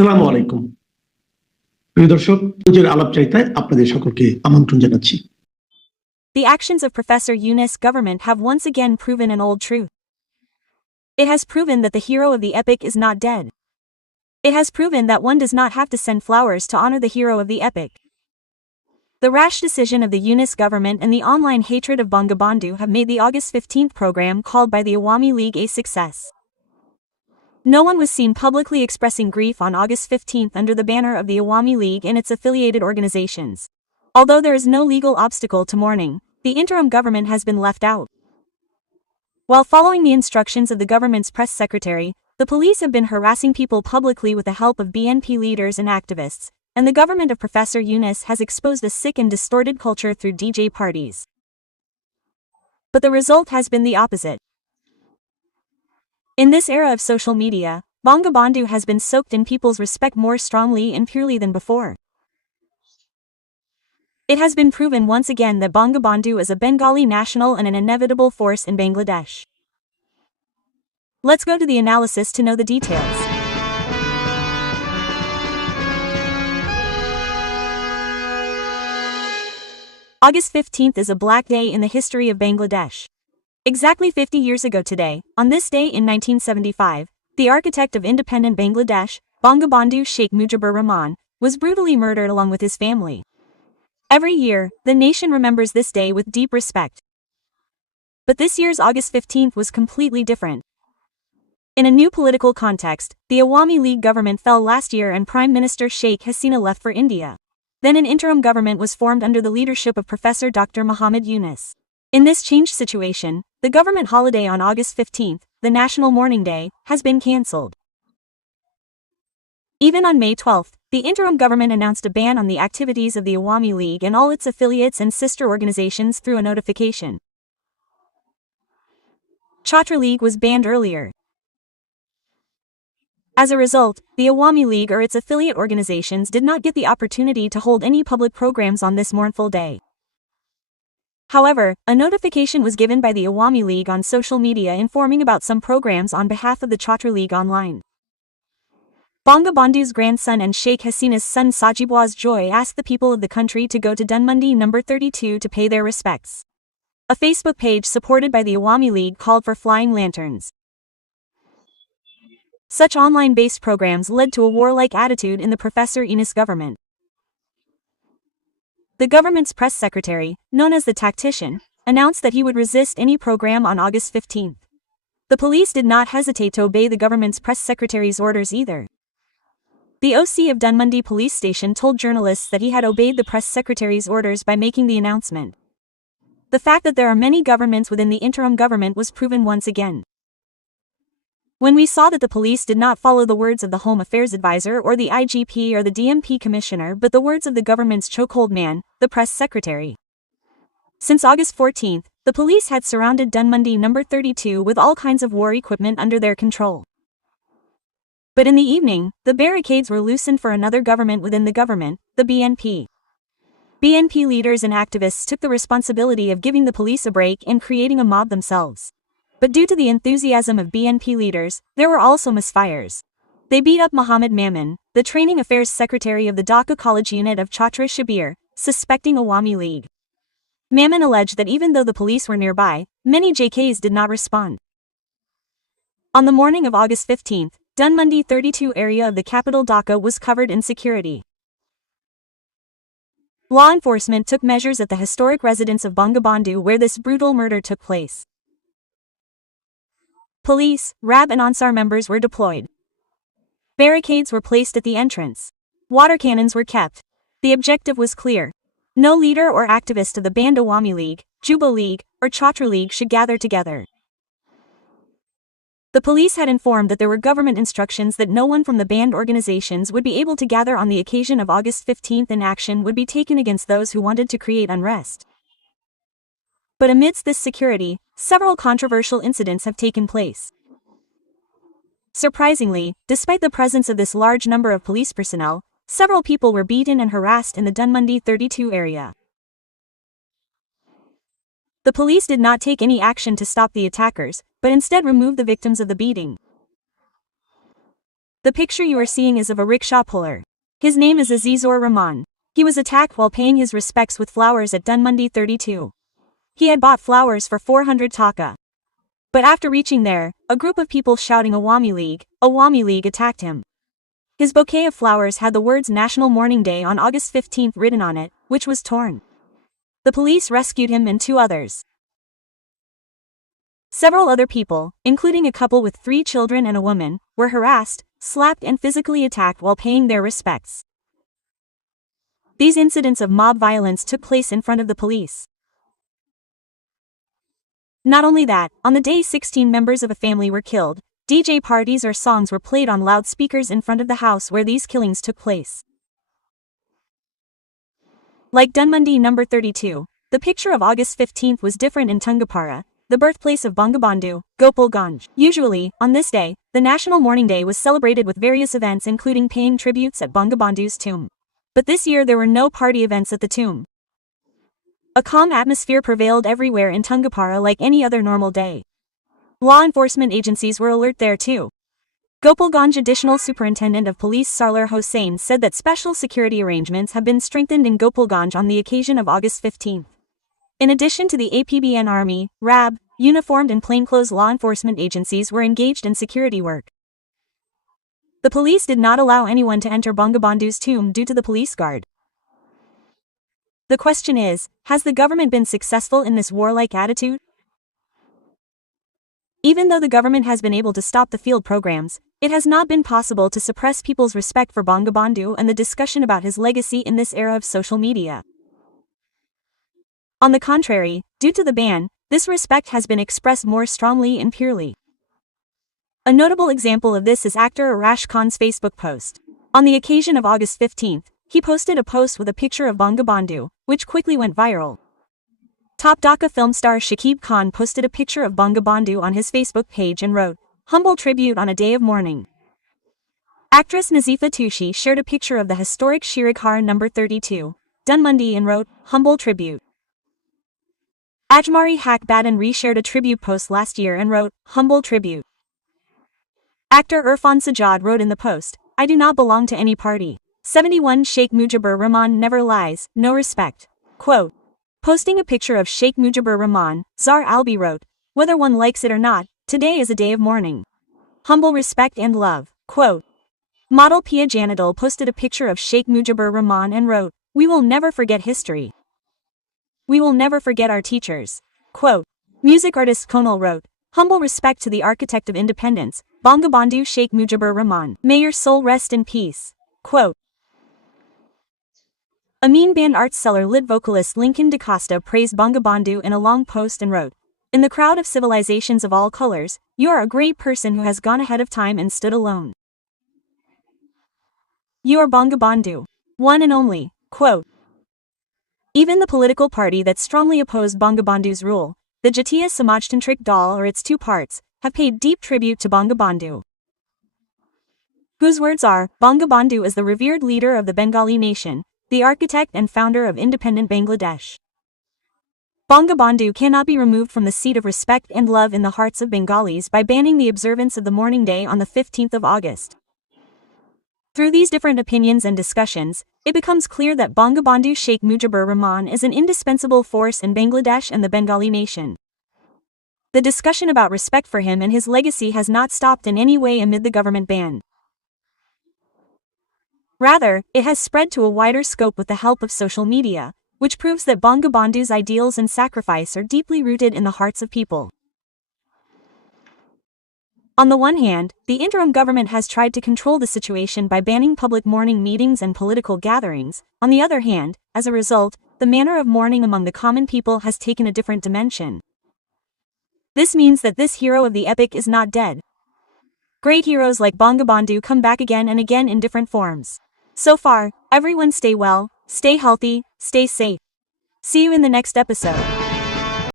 আসসালামু আলাইকুম। প্রিয় দর্শক, নিজের আলাপচারিতায় আপনাদের সকলকে আমন্ত্রণ জানাচ্ছি। The actions of Professor Yunus' government have once again proven an old truth. It has proven that the hero of the epic is not dead. It has proven that one does not have to send flowers to honor the hero of the epic. The rash decision of the Yunus government and the online hatred of Bangabandhu have made the August 15th program called by the Awami League a success. No one was seen publicly expressing grief on August 15th under the banner of the Awami League and its affiliated organizations. Although there is no legal obstacle to mourning, the interim government has been left out. While following the instructions of the government's press secretary, the police have been harassing people publicly with the help of BNP leaders and activists, and the government of Professor Yunus has exposed a sick and distorted culture through DJ parties. But the result has been the opposite. In this era of social media, Bangabandhu has been soaked in people's respect more strongly and purely than before. It has been proven once again that Bangabandhu is a Bengali national and an inevitable force in Bangladesh. Let's go to the analysis to know the details. August 15th is a black day in the history of Bangladesh. Exactly 50 years ago today, on this day in 1975, the architect of independent Bangladesh, Bangabandhu Sheikh Mujibur Rahman, was brutally murdered along with his family. Every year, the nation remembers this day with deep respect. But this year's August 15th was completely different. In a new political context, the Awami League government fell last year and Prime Minister Sheikh Hasina left for India. Then an interim government was formed under the leadership of Professor Dr. Muhammad Yunus. In this changed situation, the government holiday on August 15th, the National Mourning Day, has been cancelled. Even on May 12th, the interim government announced a ban on the activities of the Awami League and all its affiliates and sister organizations through a notification. Chhatra League was banned earlier. As a result, the Awami League or its affiliate organizations did not get the opportunity to hold any public programs on this mournful day. However, a notification was given by the Awami League on social media informing about some programs on behalf of the Chhatra League online. Bangabandhu's grandson and Sheikh Hasina's son Sajibwaz Joy asked the people of the country to go to Dunmundi number 32 to pay their respects. A Facebook page supported by the Awami League called for flying lanterns. Such online-based programs led to a warlike attitude in the Professor Yunus government. The government's press secretary, known as the tactician, announced that he would resist any program on August 15th. The police did not hesitate to obey the government's press secretary's orders either. The OC of Dunmundi police station told journalists that he had obeyed the press secretary's orders by making the announcement. The fact that there are many governments within the interim government was proven once again. When we saw that the police did not follow the words of the Home Affairs Advisor or the IGP or the DMP Commissioner but the words of the government's chokehold man, the press secretary. Since August 14th, the police had surrounded Dunmundi number 32 with all kinds of war equipment under their control. But in the evening, the barricades were loosened for another government within the government, the BNP. BNP leaders and activists took the responsibility of giving the police a break and creating a mob themselves. But due to the enthusiasm of BNP leaders, there were also misfires. They beat up Muhammad Mamun, the Training Affairs Secretary of the Dhaka College Unit of Chhatra Shabir, suspecting Awami League. Mamun alleged that even though the police were nearby, many JKs did not respond. On the morning of August 15th, Dunmundi 32 area of the capital Dhaka was covered in security. Law enforcement took measures at the historic residence of Bangabandhu where this brutal murder took place. Police, RAB and Ansar members were deployed. Barricades were placed at the entrance. Water cannons were kept. The objective was clear. No leader or activist of the banned Awami League, Juba League, or Chhatra League should gather together. The police had informed that there were government instructions that no one from the banned organizations would be able to gather on the occasion of August 15th and action would be taken against those who wanted to create unrest. But amidst this security, several controversial incidents have taken place. Surprisingly, despite the presence of this large number of police personnel, several people were beaten and harassed in the Dunmundi 32 area. The police did not take any action to stop the attackers, but instead removed the victims of the beating. The picture you are seeing is of a rickshaw puller. His name is Azizur Rahman. He was attacked while paying his respects with flowers at Dunmundi 32. He had bought flowers for 400 taka. But after reaching there, a group of people shouting Awami League attacked him. His bouquet of flowers had the words National Mourning Day on August 15 written on it, which was torn. The police rescued him and 2 others. Several other people, including a couple with 3 children and a woman, were harassed, slapped and physically attacked while paying their respects. These incidents of mob violence took place in front of the police. Not only that, on the day 16 members of a family were killed, DJ parties or songs were played on loudspeakers in front of the house where these killings took place. Like Dunmundi number 32, the picture of August 15 was different in Tungapara, the birthplace of Bangabandhu, Gopalganj. Usually, on this day, the National Mourning Day was celebrated with various events including paying tributes at Bangabandhu's tomb. But this year there were no party events at the tomb. A calm atmosphere prevailed everywhere in Tungapara like any other normal day. Law enforcement agencies were alert there too. Gopalganj Additional Superintendent of Police Sarlar Hossain said that special security arrangements have been strengthened in Gopalganj on the occasion of August 15. In addition to the APBN Army, RAB, uniformed and plainclothes law enforcement agencies were engaged in security work. The police did not allow anyone to enter Bangabandhu's tomb due to the police guard. The question is, has the government been successful in this warlike attitude? Even though the government has been able to stop the field programs, it has not been possible to suppress people's respect for Bangabandhu and the discussion about his legacy in this era of social media. On the contrary, due to the ban, this respect has been expressed more strongly and purely. A notable example of this is actor Arash Khan's Facebook post. On the occasion of August 15, he posted a post with a picture of Bangabandhu, which quickly went viral. Top Dhaka film star Shakib Khan posted a picture of Bangabandhu on his Facebook page and wrote, "Humble tribute on a day of mourning." Actress Nazifa Tushi shared a picture of the historic Shirighar number 32, Dunmundi and wrote, "Humble tribute." Ajmari Haq Badan reshared a tribute post last year and wrote, "Humble tribute." Actor Irfan Sajjad wrote in the post, "I do not belong to any party. 71 Sheikh Mujibur Rahman never lies, no respect." Quote. Posting a picture of Sheikh Mujibur Rahman, Zar Albi wrote, "Whether one likes it or not, today is a day of mourning. Humble respect and love." Quote. Model Pia Janadal posted a picture of Sheikh Mujibur Rahman and wrote, "We will never forget history. We will never forget our teachers." Quote. Music artist Konal wrote, "Humble respect to the architect of independence, Bangabandhu Sheikh Mujibur Rahman. May your soul rest in peace." Quote. Amin Band art seller lead vocalist Lincoln DaCosta praised Bangabandhu in a long post and wrote, "In the crowd of civilizations of all colors, you are a great person who has gone ahead of time and stood alone. You are Bangabandhu. One and only." Quote. Even the political party that strongly opposed Bangabandhu's rule, the Jatiya Samajtantrik Dal or its 2 parts, have paid deep tribute to Bangabandhu. Whose words are, "Bangabandhu is the revered leader of the Bengali nation, the architect and founder of independent Bangladesh. Bangabandhu cannot be removed from the seat of respect and love in the hearts of Bengalis by banning the observance of the mourning day on the 15th of August. Through these different opinions and discussions, it becomes clear that Bangabandhu Sheikh Mujibur Rahman is an indispensable force in Bangladesh and the Bengali nation. The discussion about respect for him and his legacy has not stopped in any way amid the government ban. Rather, it has spread to a wider scope with the help of social media, which proves that Bangabandhu's ideals and sacrifice are deeply rooted in the hearts of people. On the one hand, the interim government has tried to control the situation by banning public mourning meetings and political gatherings. On the other hand, as a result, the manner of mourning among the common people has taken a different dimension. This means that this hero of the epic is not dead. Great heroes like Bangabandhu come back again and again in different forms. So far, everyone stay well, stay healthy, stay safe. See you in the next episode.